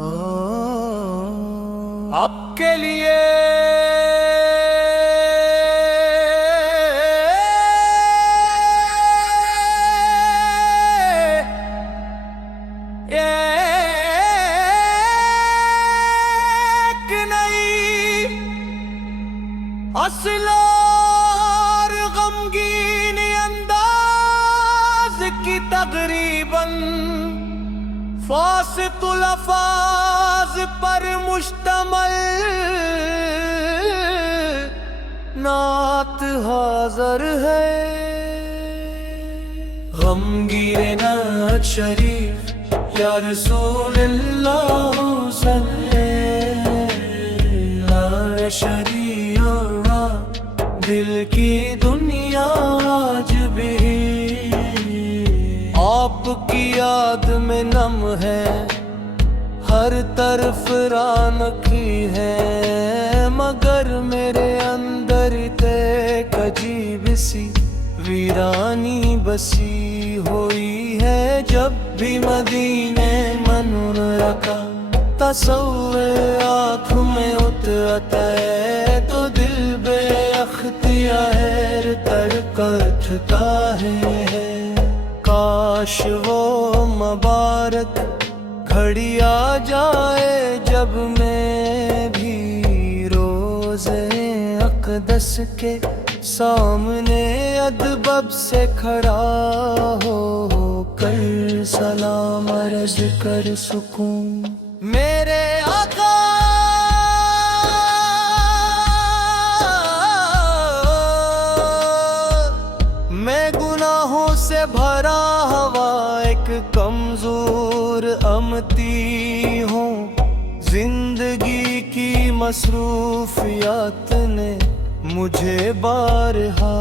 آپ کے لیے ایک نئی اصل اور غمگین انداز کی تقریباً فاسط الفاظ پر مشتمل نعت حاضر ہے۔ غمگین نعت شریف یا رسول اللہ صلی اللہ شریعہ دل کی دنیا آج بھی آپ کی یاد میں نم ہے، ہر طرف رونقی ہے، مگر میرے اندر ایک عجیب سی ویرانی بسی ہوئی ہے۔ جب بھی مدینے منور کا تصور آنکھ میں اترتا ہے تو دل بے اختیار ترکت کا ہے۔ کاش وہ مبارک گھڑی آ جائے جب میں بھی روزے اقدس کے سامنے ادب سے کھڑا ہو کر سلام عرض کر سکوں۔ میرے آقا میں گناہوں سے بھرا ہوا ایک کمزور امتی ہوں، زندگی کی مصروفیات نے مجھے بارہا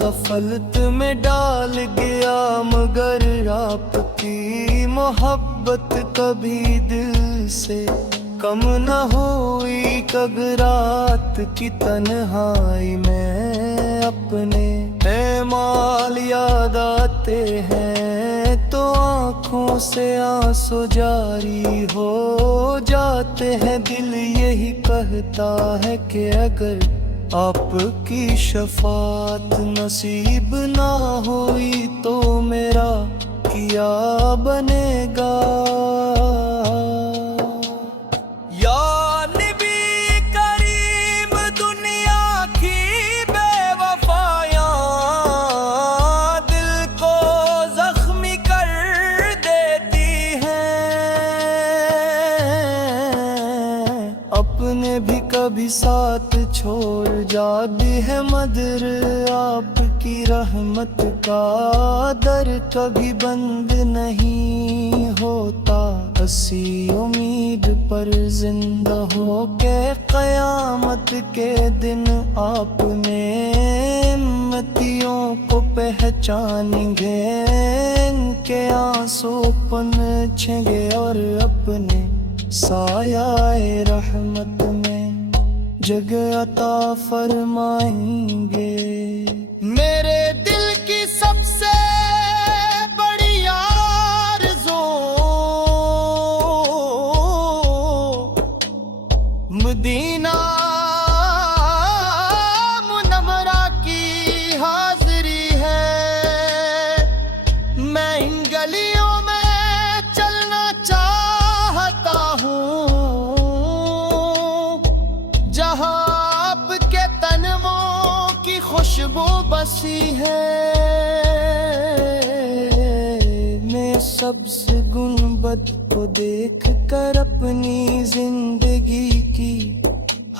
غفلت میں ڈال گیا، مگر آپ کی محبت کبھی دل سے کم نہ ہوئی۔ کب رات کی تنہائی میں اپنے اعمال یاد آتے ہیں تو آنکھوں سے آنسو جاری ہو جاتے ہیں۔ دل یہی کہتا ہے کہ اگر آپ کی شفاعت نصیب نہ ہوئی تو میرا کیا بنے گا۔ یا نبی کریم دنیا کی بے وفایاں دل کو زخمی کر دیتی ہیں، اپنے بھی کبھی ساتھ چھوڑ جاتی ہے مدر۔ آپ کی رحمت کا در کبھی بند نہیں ہوتا، اسی امید پر زندہ ہو کے قیامت کے دن آپ نے امتیوں کو پہچانیں گے، ان کے آنسو پنچھیں گے اور اپنے سایہ رحمت میں جگہ عطا فرمائیں گے۔ میرے دل کی سب سے بڑی آرزو مدینہ منورہ کی حاضری ہے۔ میں ان گلیوں میں چلنا چاہتا ہوں جہاں آپ کے تنووں کی خوشبو بسی ہے۔ میں سبز گنبد کو دیکھ کر اپنی زندگی کی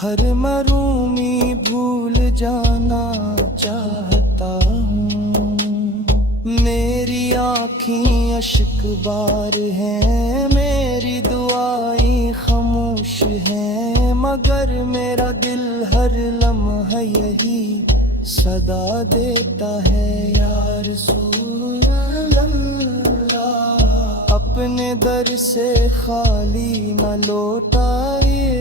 ہر مرومی بھول جانا چاہتا ہوں۔ میری آنکھیں اشک بار ہیں، میری دعائیں خاموش ہیں، مگر میرا دل ہر لمحہ یہی صدا دیتا ہے، یا رسول اللہ اپنے در سے خالی نہ لوٹائیے۔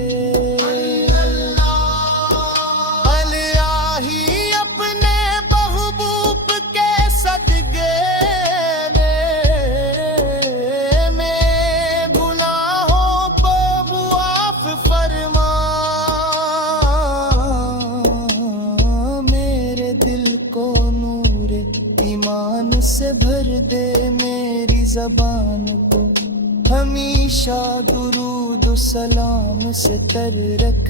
ہمیشہ درود و سلام سے تر رکھ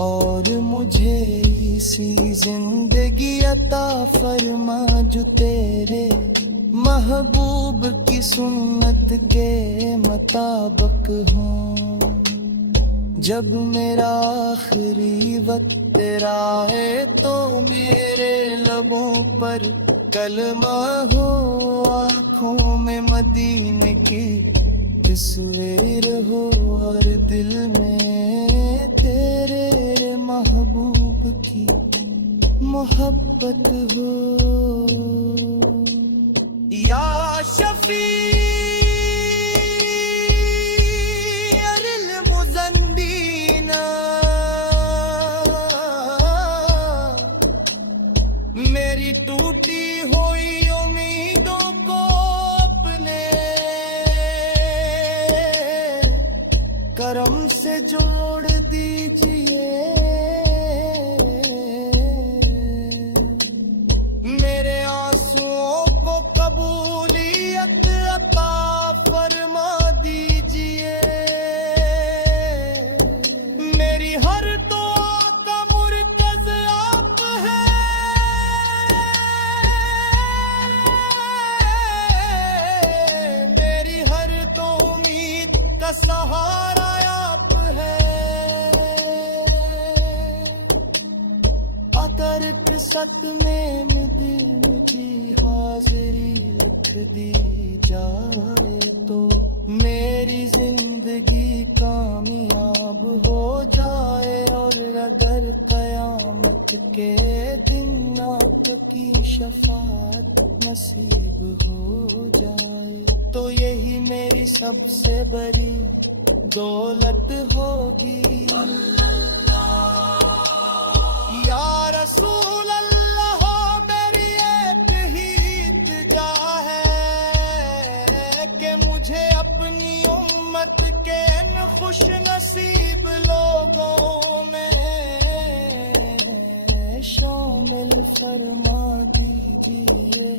اور مجھے اسی زندگی عطا فرما جو تیرے محبوب کی سنت کے مطابق ہوں. جب میرا آخری وقت تیرا ہے تو میرے لبوں پر کلمہ ہو, آنکھوں میں مدینے کی تصویر ہو اور دل میں تیرے محبوب کی محبت ہو. یا شفیع المذنبین میری ٹوٹی ہوئی امیدوں کو اپنے کرم سے جوڑ دیجئے. میرے آنسوؤں کو قبولیت عطا فرما دیجئے. میری ہر دعا کا مرکز آپ ہے, میری ہر تو امید کا سہارا آپ ہے. اگر قسمت میں دل کی حاضری لکھ دی جائے تو میری زندگی کامیاب ہو جائے, اور اگر قیامت کے دن آپ کی شفاعت نصیب ہو جائے تو یہی میری سب سے بڑی دولت ہوگی. یا رسول اللہ میری ایک ہی التجا ہے کہ مجھے اپنی امت کے ان خوش نصیب لوگوں میں شامل فرما دیجئے.